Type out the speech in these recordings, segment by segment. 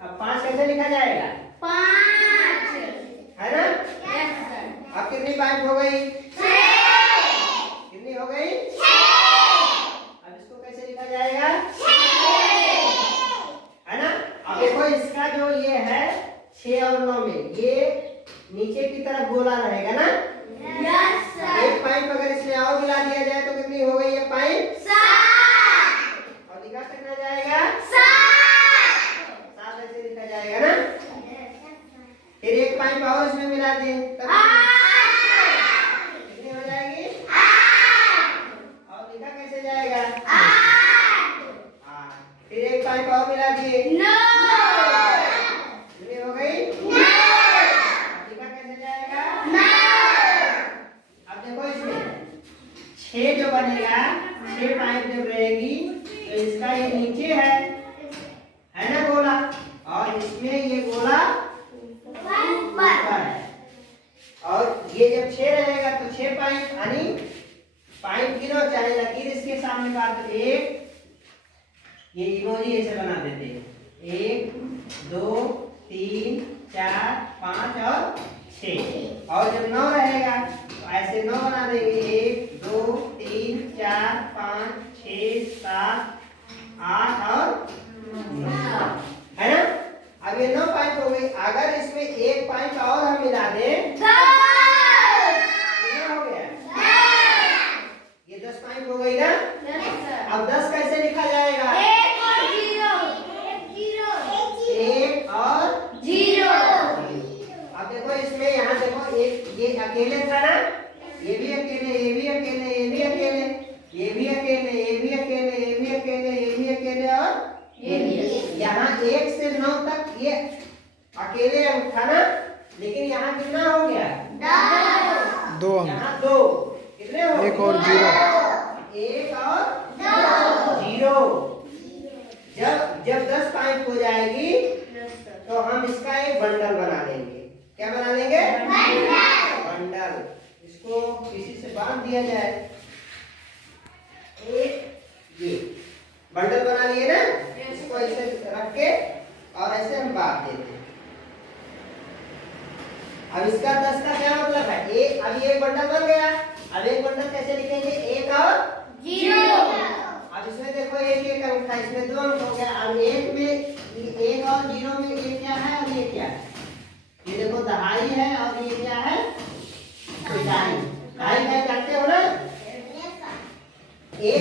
अब 5 कैसे लिखा जाएगा? 5 है ना? Yes sir. अब कितनी पाइप हो गई? 6 कितनी हो गई? 6 अब इसको कैसे लिखा जाएगा? है ना? अब देखो इसका जो ये है 6 और 9 में ये नीचे की तरफ गोला रहेगा ना? Yes sir. एक पाइप अगर इसमें और मिला दिया जाए तो कितनी हो गई ये पाइप? 7 और लिखा कितना जाएगा? 7 ऐसे लिखा जाएगा ना? फिर एक पाइप और इसमें मिला दें तब 8 कितनी हो जाएगी? 8 और लिखा कैसे जाएगा? 8 फिर एक पाइप और मिला दिए 9 कितनी हो गई? 9 अब लिखा कैसे जाएगा? 9 अब देखो इसमें 6 जो बनेगा 6 पाइप जब रहेगी तो इसका ये नीचे है ना गोला, और इसमें ये गोला ऊपर है। और ये जब 6 रहेगा तो 6 पाइप यानी पाइप गिनो चाहे लकीर इसके सामने काट दो। एक ये इमोजी ऐसे बना देते हैं 1 2 3 4 5 और 6। और जब 9 रहेगा तो ऐसे 9 बना देंगे 1 2 3 4 5 6 7 8 और 9, है ना? अब ये 9 पाइप हो गई। अगर इसमें एक पाइप और हम मिला दें कितना हो गया? ये 10 पाइप हो गई ना? अब 10 कैसे लिखा जाएगा? 1 और 0 अब देखो इसमें यहाँ देखो एक ये अकेले था ना, ये भी अकेले, ये भी अकेले, ये भी अकेले, ये भी अकेले, ये भी अकेले, ये भी अकेले, ये भी अकेले और ये भी। यहाँ 1 से 9 तक ये अकेले अंक था ना, लेकिन यहाँ कितना हो गया? 2 अंक। यहाँ 2 कितने हो? 1 और 0। 1 और 0। जब 10 पाइप हो जाएगी तो हम इसका एक बंडल बना लेंगे। क्या बना लेंगे? बंडल। इसको किसी से बांध दिया जाए। एक ये बंडल बना लिए ना, इसको ऐसे रख के और ऐसे हम बांध देते हैं। अब इसका 10 का क्या मतलब है? एक अब ये बंडल बन गया। अब एक बंडल कैसे लिखेंगे? 1 और 0 अब इसमें देखो एक अंक था, इसमें 2 अंक हो गया। अब 1 में 1 और 0 में ये क्या है और ये क्या है? ये देखो दहाई है और ये क्या है? इकाई। दहाई क्या जानते हो ना?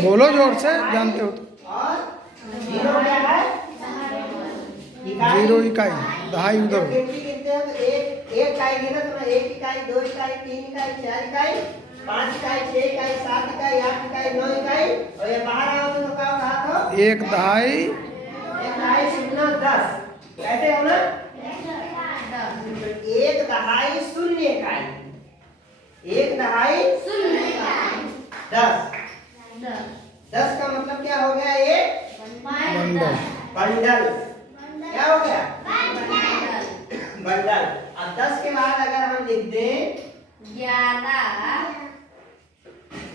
बोलो जोर से, जानते हो तो। और 0 क्या है? इकाई। 0 इकाई, दहाई उधर। गिनती गिनते हो तो एक इकाई गिना तो 1 इकाई 2 इकाई 3 इकाई 4 इकाई 5 इकाई 6 इकाई 7 इकाई 8 इकाई 9 इकाई। और ये बाहर आओ तो क्या कहा था? 1 दहाई 1 दहाई शून्य 10 कहते हो ना? 1 दहाई शून्य इकाई, 1 दहाई 10। 10 का मतलब क्या हो गया? ये बंडल। बंडल। क्या हो गया? बंडल। अब 10 के बाद अगर हम लिख दें 11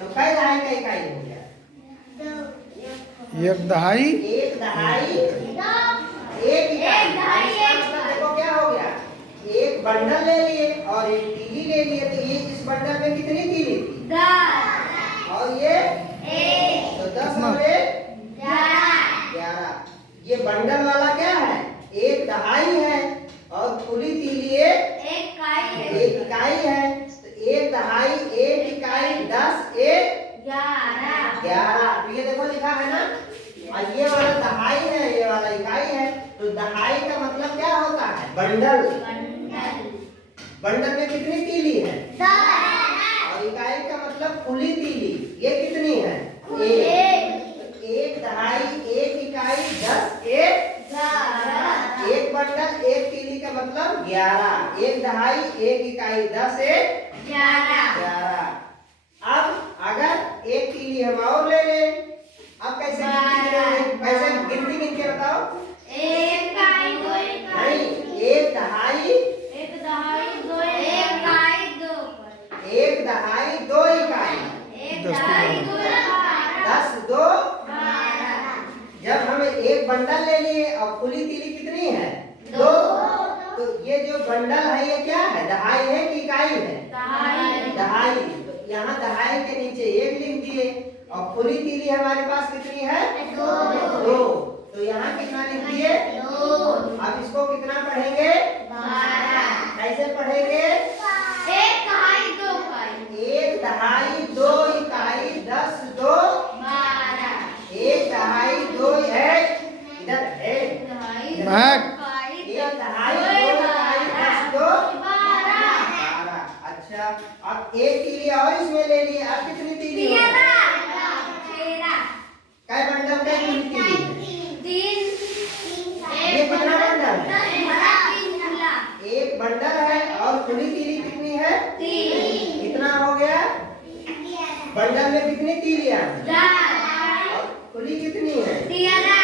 तो कई दहाई का इकाई हो गया? 1 दहाई 1 दहाई 1 इकाई। इसका मतलब देखो क्या हो गया? एक बंडल ले लिए और एक तीली ले लिए, तो ये इस बंडल में कितनी तीली थी? 10 और ये 1 तो 10 और 1 11। ये बंडल वाला क्या है? एक दहाई है और खुली तीली एक इकाई है। तो 1 दहाई 1 इकाई 10 1 11। तो ये देखो लिखा है ना, और ये वाला दहाई है, ये वाला इकाई है। तो दहाई का मतलब क्या होता है? बंडल। बंडल में कितनी तीली है? 10 और इकाई का मतलब खुली तीली। ये कितनी है? 1 दहाई 1 इकाई 10 1 एक बंडल 1 तीली का मतलब 11। 1 दहाई 1 इकाई 10 1 11। अब अगर 1 तीली हम और ले लें, अब कैसे गिनती गिनेंगे? कैसे गिनती गिन के बताओ? नहीं, 1 दहाई 2 इकाई 10 2। जब हम एक बंडल ले लिए और खुली तीली कितनी है? 2। तो ये जो बंडल है ये क्या है, दहाई है कि इकाई है? दहाई। तो यहाँ दहाई के नीचे 1 लिख दिए और खुली तीली हमारे पास कितनी है? 2। तो यहाँ कितना लिख दिए? 2। अब इसको कितना पढ़ेंगे? 12। कैसे पढ़ेंगे? 1 दहाई 2 इकाई। 1 दहाई 2 इकाई 10 2 12। 1 दहाई 2 है, इधर है। बैक। 1 दहाई 2 इकाई 10 2 12। अच्छा, अब 1 तीली और इसमें ले लिए, अब कितनी तीली हो गई? 13। कै बंडल कै खुली तीली? 3। ये कितना बंडल है? 3 एक बंडल है और खुली तीली कितनी है? 3। कितना हो गया? बंडल में कितनी तीलियां हैं? 10। और खुली कितनी है? 13।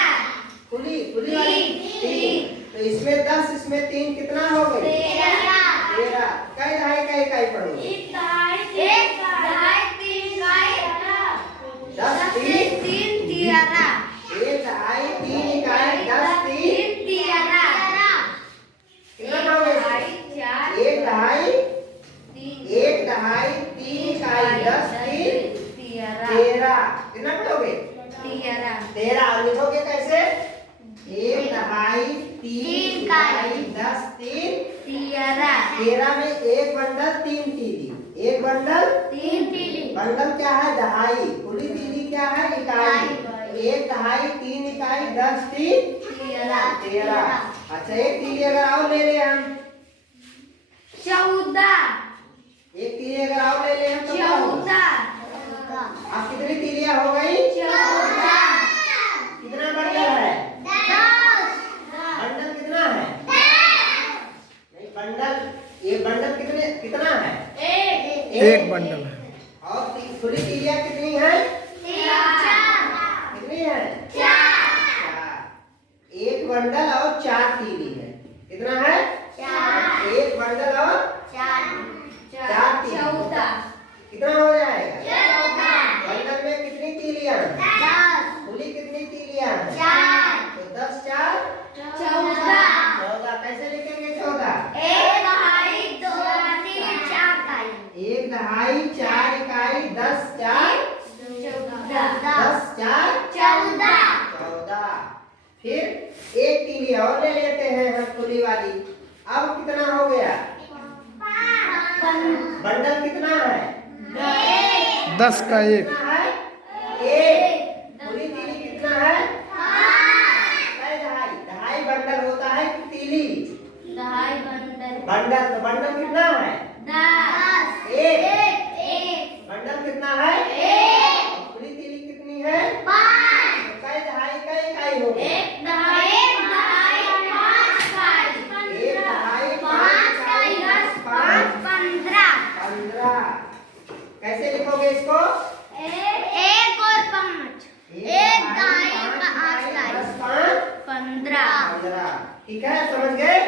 खुली खुली वाली 3। तो इसमें 10 इसमें 3 कितना हो गई? 13। कै दहाई कै इकाई पढ़ोगे? 1 दहाई 3 इकाई 10 3 3 13। 1 दहाई 3 इकाई 10 3 13। कितना हो गया? 1 दहाई 3 इकाई 10 3 13। कितना पढ़ोगे? 13। और लिखोगे कैसे? 1 दहाई 3 इकाई 10 3 13 में 1 बंडल 3 तीली। 1 बंडल बंडल क्या है? दहाई। खुली तीली क्या है? इकाई। 1 दहाई 3 इकाई 10 3 13। अच्छा, 1 तीली अगर और ले ले हम, 14। 1 तीली अगर और ले ले हम तो क्या होगा? अब कितनी तीलियां हो गई? 14। कितना बंडल है? 10। बंडल कितना है? नहीं, बंडल ये बंडल कितना है? 1 बंडल है। और खुली तीलियां कितनी है? 4। कितनी है? 4। 1 बंडल और 4 तीली है। कितना है? 1 बंडल और 4 तीली। 14। कितना हो जाएगा? बंडल में कितनी तीलियां हैं? 10। खुली कितनी तीलियां हैं? 4। तो 10 4 14। 14। कैसे लिखेंगे 14? 1 दहाई 2 3 4 इकाई। 1 दहाई 4 इकाई 10 4 10 4 14। फिर 1 तीली और ले लेते हैं हम खुली वाली। अब कितना हो गया? बंडल कितना है? 10 का 1। कितना है? 1। खुली तीली कितना है? कै दहाई? दहाई बंडल होता है कि तीली? बंडल। तो बंडल कितना है? 1। बंडल कितना है? खुली तीली कितनी है? कै दहाई कै इकाई हो गई? 1 दहाई 5 इकाई 10 5 15। कैसे लिखोगे इसको? 1 और 5 1 दहाई 5 इकाई 10 5 15। 15। ठीक है, समझ गए?